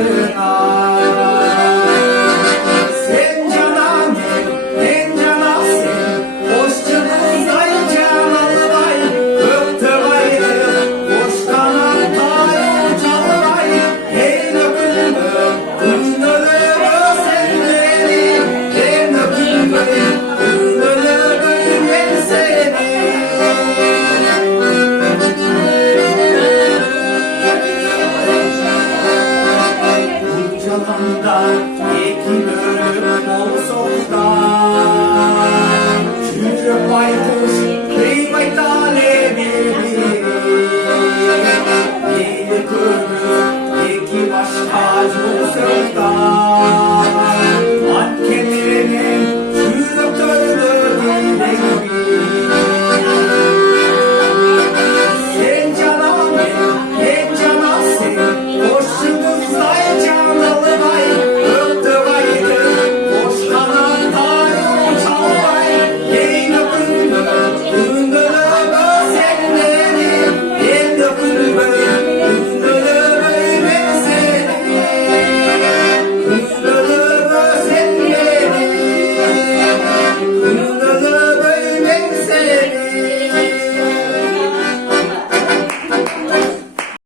bahtına. Sen canan en cana sen, hoş canın day canalı day, öptü bayı, hoş kanan tay çalay, hey nökünü, ünlülü sen beni, hey nökünü, ünlülü ben seni. Çalanda iki bölüm olsokta, çürük baykuş kıymaytale bir, yedi kırmızı